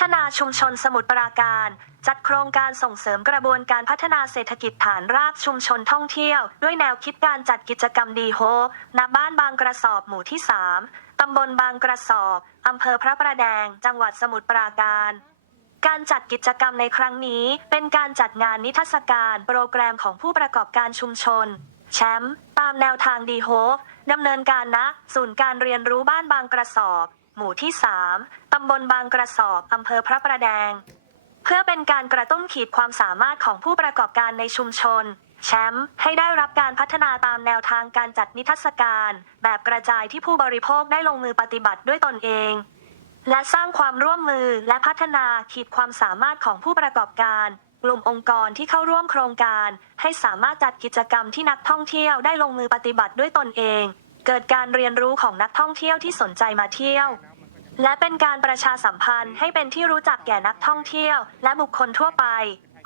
ฒนาชุมชนสมุทรปราการ จัดโครงการส่งเสริมกระบวนการพัฒนาเศรษฐกิจฐานรากชุมชนท่องเที่ยว ด้วยแนวคิดการจัดกิจกรรมดีโฮปณบ้านบางกระสอบหมู่ที่ 3 ตำบลบางกระสอบ อำเภอพระประแดง จังหวัดสมุทรปราการการจัดกิจกรรมในครั้งนี้ เป็นการจัดงานนิทรรศการโปรแกรมของผู้ประกอบการชุมชน แชมป์ตามแนวทางดีโฮปดำเนินการณศูนย์การเรียนรู้บ้านบางกระสอบ หมู่ที่ 3 ตำบลบางกระสอบ อำเภอพระประแดง เพื่อเป็นการกระตุ้นขีดความสามารถของผู้ประกอบการในชุมชน แชมป์ให้ได้รับการพัฒนาตามแนวทางการจัดนิทรรศการ แบบกระจายที่ผู้บริโภคได้ลงมือปฏิบัติด้วยตนเอง และสร้างความร่วมมือและพัฒนาขีดความสามารถของผู้ประกอบการกลุ่มองค์กรที่เข้าร่วมโครงการ ให้สามารถจัดกิจกรรมที่นักท่องเที่ยวได้ลงมือปฏิบัติด้วยตนเอง เกิดการเรียนรู้ของนักท่องเที่ยวที่สนใจมาเที่ยว และเป็นการประชาสัมพันธ์ให้เป็นที่รู้จักแก่นักท่องเที่ยว และบุคคลทั่วไป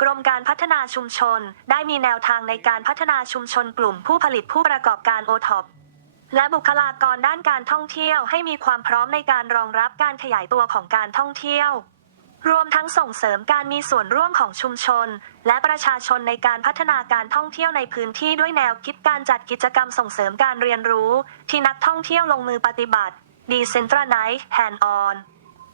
กรมการพัฒนาชุมชน ได้มีแนวทางในการพัฒนาชุมชนกลุ่มผู้ผลิตผู้ประกอบการโอท็อปและบุคลากรด้านการท่องเที่ยวให้มีความพร้อมในการรองรับการขยายตัวของการท่องเที่ยว รวมทั้งส่งเสริมการมีส่วนร่วมของชุมชน และประชาชนในการพัฒนาการท่องเที่ยวในพื้นที่ด้วยแนวคิดการจัดกิจกรรมส่งเสริมการเรียนรู้ ที่นักท่องเที่ยวลงมือปฏิบัติ Decentralized Hand-on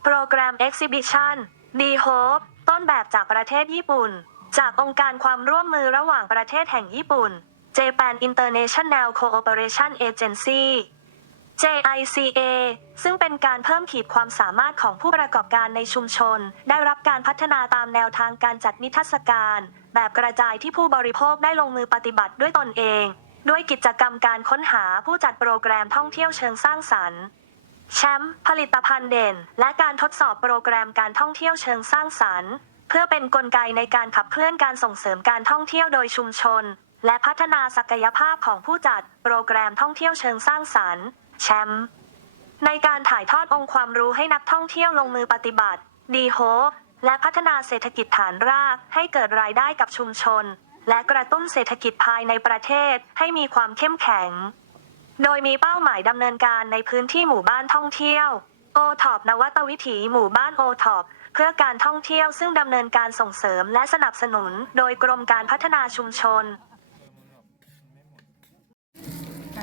โปรแกรม Exhibition d Hope ต้นแบบจากประเทศญี่ปุ่น จากองค์การความร่วมมือระหว่างประเทศแห่งญี่ปุ่น Japan International Cooperation Agency JICA ซึ่งเป็นการเพิ่มขีดความสามารถของผู้ประกอบการในชุมชน ได้รับการพัฒนาตามแนวทางการจัดนิทรรศการ แบบกระจายที่ผู้บริโภคได้ลงมือปฏิบัติด้วยตนเอง ด้วยกิจกรรมการค้นหาผู้จัดโปรแกรมท่องเที่ยวเชิงสร้างสรรค์แชมป์ผลิตภัณฑ์เด่น และการทดสอบโปรแกรมการท่องเที่ยวเชิงสร้างสรรค์ เพื่อเป็นนกลไกในการขับเคลื่อนการส่งเสริมการท่องเที่ยวโดยชุมชน และพัฒนาศักยภาพของผู้จัดโปรแกรมท่องเที่ยวเชิงสร้างสรรค์ แชมป์ในการถ่ายทอดองค์ความรู้ให้นักท่องเที่ยวลงมือปฏิบัติ ดีโฮและพัฒนาเศรษฐกิจฐานรากให้เกิดรายได้กับชุมชน และกระตุ้นเศรษฐกิจภายในประเทศให้มีความเข้มแข็ง โดยมีเป้าหมายดำเนินการในพื้นที่หมู่บ้านท่องเที่ยวโอท็อปนวัตวิถีหมู่บ้านโอท็อปเพื่อการท่องเที่ยวซึ่งดำเนินการส่งเสริมและสนับสนุน โดยกรมการพัฒนาชุมชน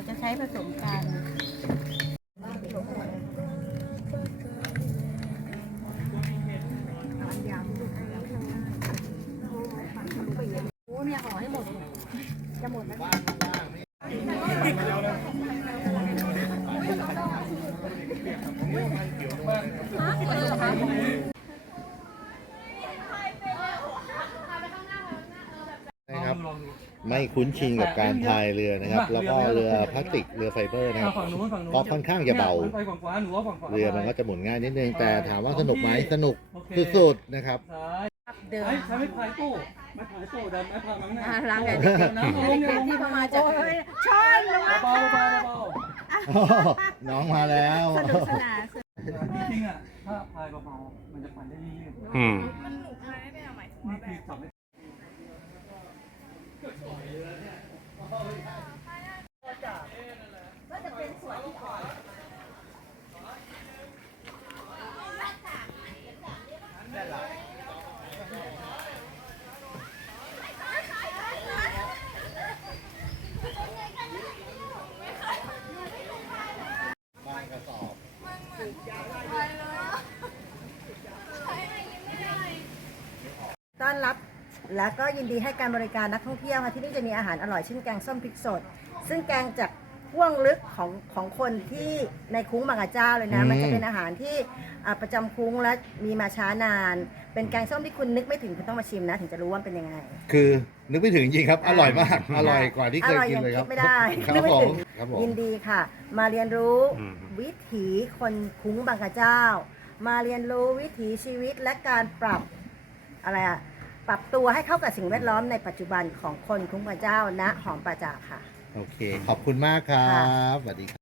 จะใช้ผสมกันโอ้เนี่ยห่อให้หมด จะหมดแล้ว นะครับ ไม่คุ้นชินกับการพายเรือนะครับ แล้วก็เรือพลาสติกเรือไฟเบอร์นะครับฝั่งนู้นฝั่งนู้นก็ค่อนข้างจะเบา ไปฝั่งขวาหนูว่าฝั่งขวาเรือมันก็จะหมุนง่ายนิดนึงแต่ถามว่าสนุกไหมสนุกโอเคสุดๆนะครับ ซ้ายเดิมไอ้ใช้ไม่พายตู้ไม่พายตู้เดินไม่พายมั้งหน้าอ่าล้างไงเดี๋ยวน้ำลงเด็เนี่ยกลงๆที่มาเขามาจากใช่ลงมาเบาเบาเบาน้องมาแล้ว สนุกสนานจริงๆอะถ้าพายเบาๆมันจะปั่นได้ยืดอืมๆนี่คือจับไม่ ต้อนรับ และก็ยินดีให้การบริการนักท่องเที่ยวค่ะที่นี่จะมีอาหารอร่อยเช่นแกงส้มพริกสด ซึ่งแกงจากห่วงลึกของของคนที่ในคุ้งบางกระเจ้าเลยนะอืมมันจะเป็นอาหารที่อ่าประจำคุ้งและมีมาช้านาน เป็นแกงส้มที่คุณนึกไม่ถึงคุณต้องมาชิมนะ ถึงจะรู้ว่าเป็นยังไง คือนึกไม่ถึงจริงครับ อร่อยมาก อร่อยกว่าที่เคยกินเลยครับ อร่อยอย่างคิดไม่ได้ครับนึกไม่ผถึมงครับผม ยินดีค่ะ มาเรียนรู้อืม วิถีคนคุ้งบางกระเจ้า มาเรียนรู้วิถีชีวิตและการปรับอะไรอะ ปรับตัวให้เข้ากับสิ่งแวดล้อมในปัจจุบันของคนคุ้งบางกระเจ้าณหอมประจักษ์ค่ะ โอเค ขอบคุณมากครับสวัสดีครับ